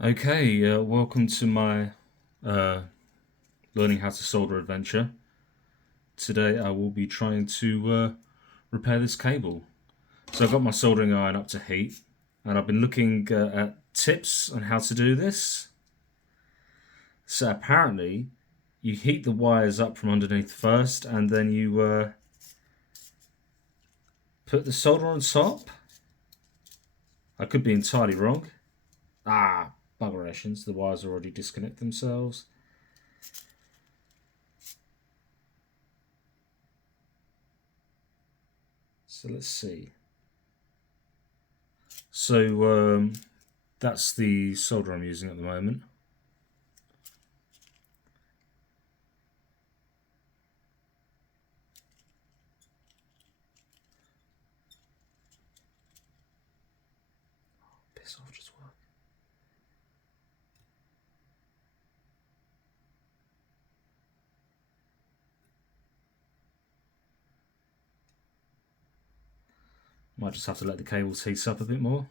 Okay, welcome to my uh, learning how to solder adventure. Today I will be trying to repair this cable. So I've got my soldering iron up to heat, and I've been looking at tips on how to do this. So apparently, you heat the wires up from underneath first, and then you put the solder on top. I could be entirely wrong. Buggerations, the wires already disconnect themselves. So let's see. So that's the solder I'm using at the moment. Piss off, just work. Might just have to let the cables heat up a bit more.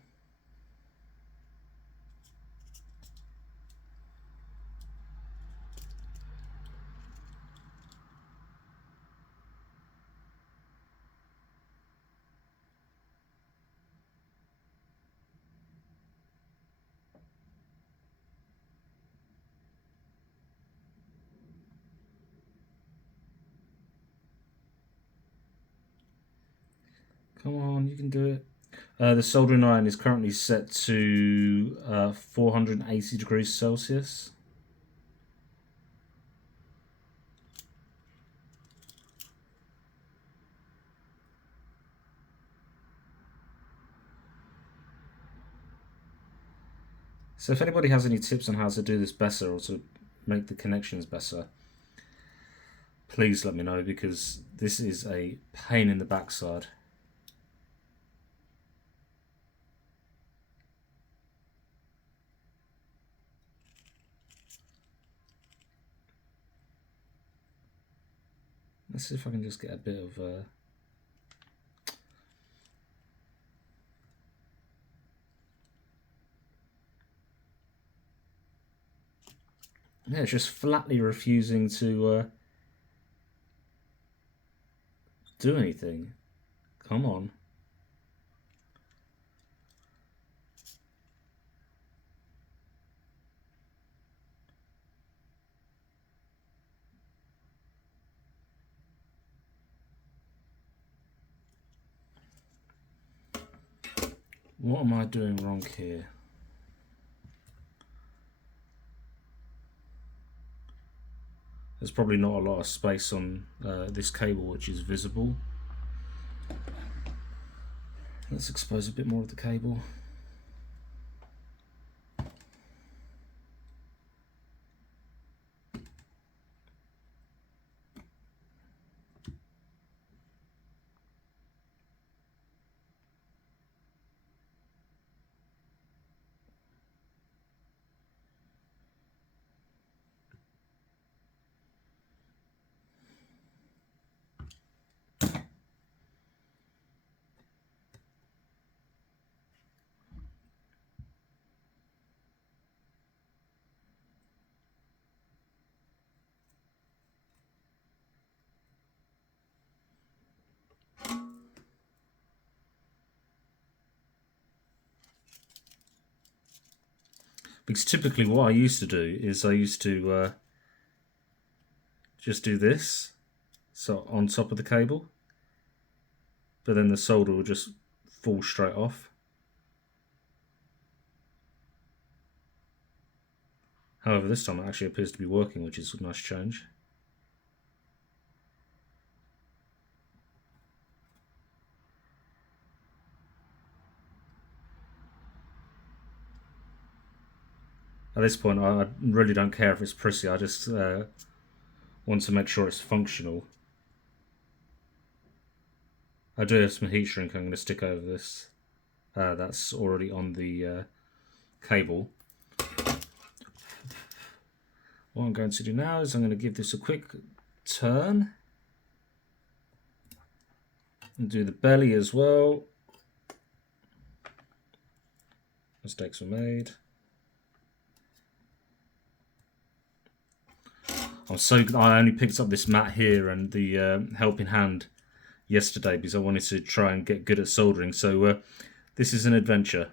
Come on, you can do it. The soldering iron is currently set to 480 degrees Celsius. So if anybody has any tips on how to do this better or to make the connections better, please let me know, because this is a pain in the backside. Let's see if I can just get a bit of yeah, it's just flatly refusing to do anything. Come on. What am I doing wrong here? There's probably not a lot of space on this cable which is visible. Let's expose a bit more of the cable. Because typically what I used to do is I used to just do this, so on top of the cable, but then the solder will just fall straight off. However, this time it actually appears to be working, which is a nice change. At this point, I really don't care if it's prissy, I just want to make sure it's functional. I do have some heat shrink I'm going to stick over this. That's already on the cable. What I'm going to do now is I'm going to give this a quick turn and do the belly as well. Mistakes were made. I only picked up this mat here and the helping hand yesterday because I wanted to try and get good at soldering. So this is an adventure.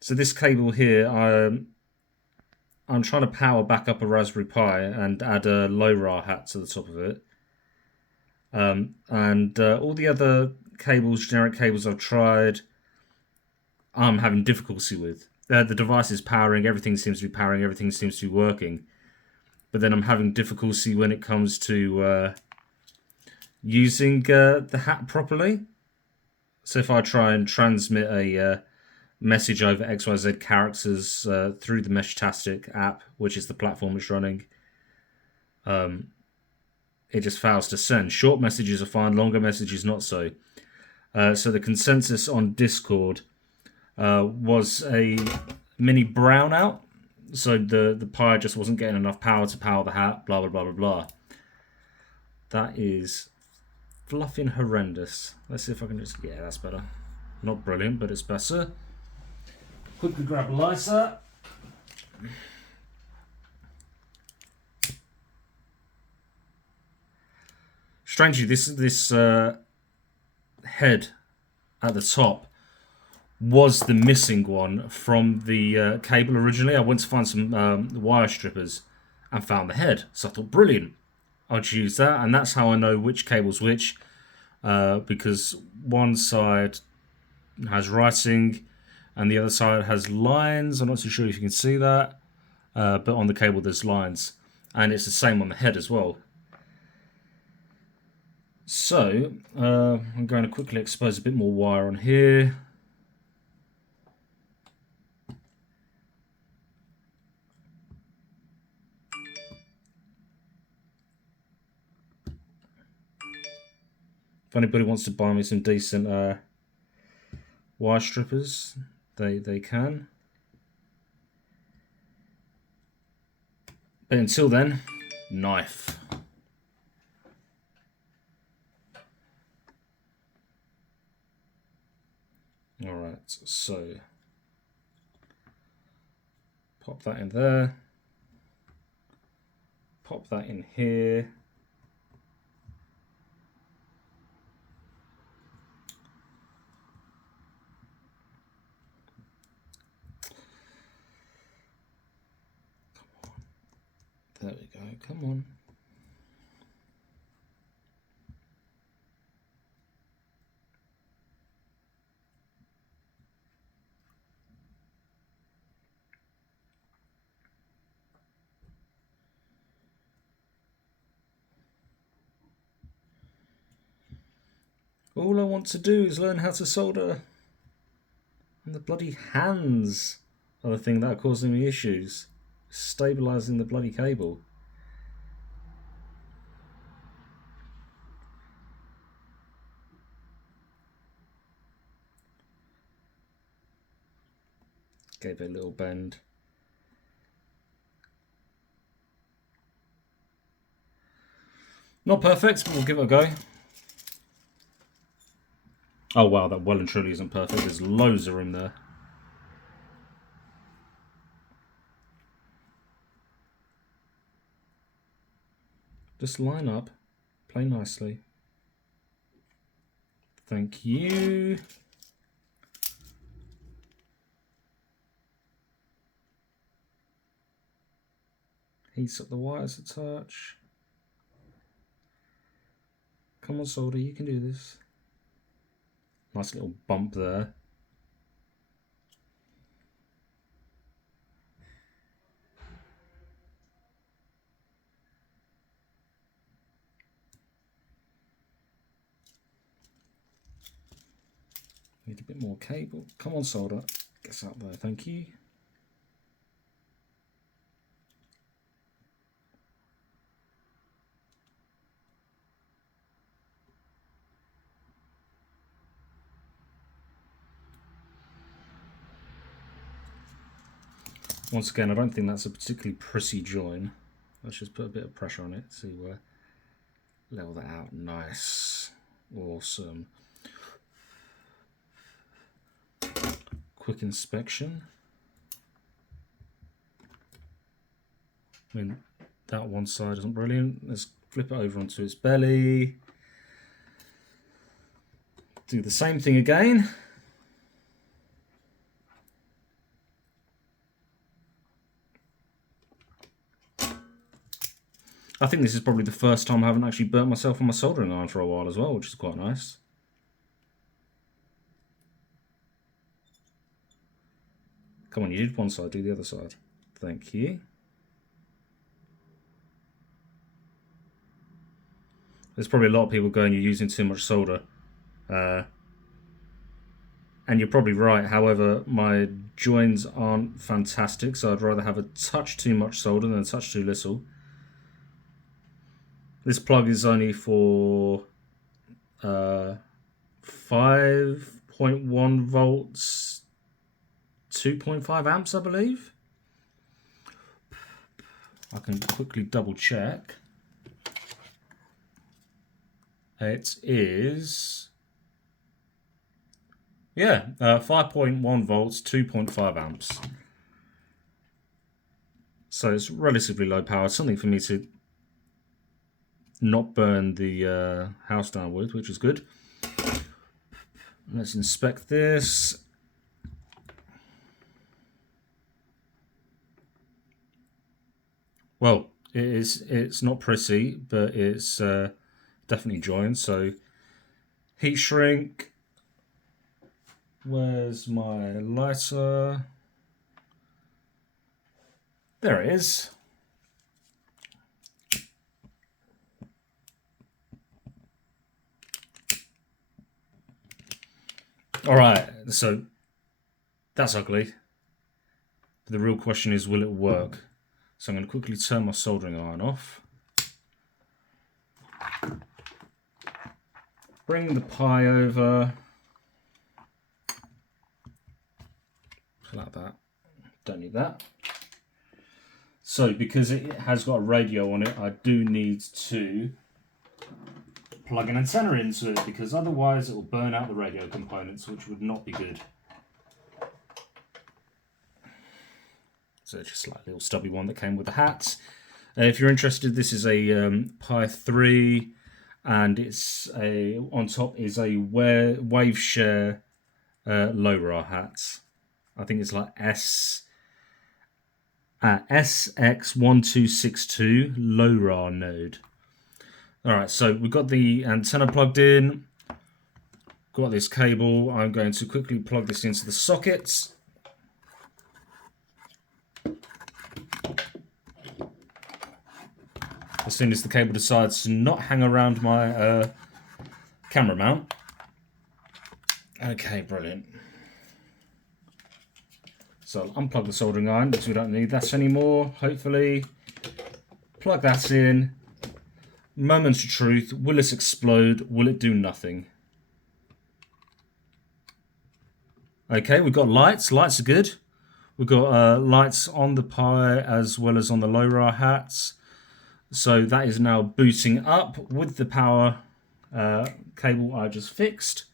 So this cable here, I'm trying to power back up a Raspberry Pi and add a low-ra hat to the top of it. And all the other cables, generic cables I've tried, I'm having difficulty with. The device is powering, everything seems to be powering, everything seems to be working. But then I'm having difficulty when it comes to using the hat properly. So if I try and transmit a message over XYZ characters through the Meshtastic app, which is the platform it's running, it just fails to send. Short messages are fine, longer messages not so. So the consensus on Discord was a mini brownout. So the Pi just wasn't getting enough power to power the hat, blah, blah, blah, blah, blah. That is fluffing horrendous. Let's see if I can just... Yeah, that's better. Not brilliant, but it's better. Quickly grab a lighter. Strangely, this head at the top was the missing one from the cable originally. I went to find some wire strippers and found the head. So I thought, brilliant. I'll use that, and that's how I know which cable's which, because one side has writing and the other side has lines. I'm not too sure if you can see that, but on the cable there's lines, and it's the same on the head as well. So I'm going to quickly expose a bit more wire on here. If anybody wants to buy me some decent wire strippers, they can. But until then, knife. Alright, so pop that in there. Pop that in here. There we go, come on. All I want to do is learn how to solder. And the bloody hands are the thing that are causing me issues. Stabilising the bloody cable. Gave it a little bend. Not perfect, but we'll give it a go. Oh wow, that well and truly isn't perfect. There's loads of room there. Just line up. Play nicely. Thank you. Heats up the wires a touch. Come on, solder, you can do this. Nice little bump there. Need a bit more cable. Come on, solder. Gets out there, thank you. Once again, I don't think that's a particularly pretty join. Let's just put a bit of pressure on it to level that out. Nice. Awesome. Quick inspection. I mean, that one side isn't brilliant. Let's flip it over onto its belly. Do the same thing again. I think this is probably the first time I haven't actually burnt myself on my soldering iron for a while as well, which is quite nice. Come on, you did one side, do the other side. Thank you. There's probably a lot of people going, you're using too much solder. And you're probably right. However, my joins aren't fantastic, so I'd rather have a touch too much solder than a touch too little. This plug is only for 5.1 volts, 2.5 amps, I believe. I can quickly double check. It is, yeah, 5.1 volts, 2.5 amps. So it's relatively low power, something for me to not burn the house down with, which is good. Let's inspect this. Well, it's not prissy, but it's definitely joined. So heat shrink. Where's my lighter? There it is. All right, so that's ugly. The real question is, will it work? So I'm going to quickly turn my soldering iron off. Bring the pie over. Like that. Don't need that. So because it has got a radio on it, I do need to plug an antenna into it, because otherwise it will burn out the radio components, which would not be good. So just like a little stubby one that came with the hat. If you're interested, this is a Pi 3, and it's on top is a wave share low RAR hat. I think it's like SX1262 low RAR node. Alright, so we've got the antenna plugged in, got this cable. I'm going to quickly plug this into the sockets. As soon as the cable decides to not hang around my camera mount. Okay, brilliant. So I'll unplug the soldering iron because we don't need that anymore, hopefully. Plug that in. Moment of truth. Will it explode? Will it do nothing? Okay, we've got lights. Lights are good. We've got lights on the Pi as well as on the low RAR hats. So that is now booting up with the power cable I just fixed.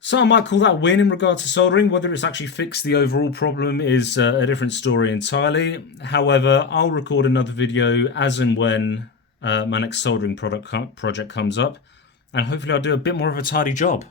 So I might call that a win in regard to soldering. Whether it's actually fixed the overall problem is a different story entirely. However, I'll record another video as and when my next soldering project comes up, and hopefully I'll do a bit more of a tidy job.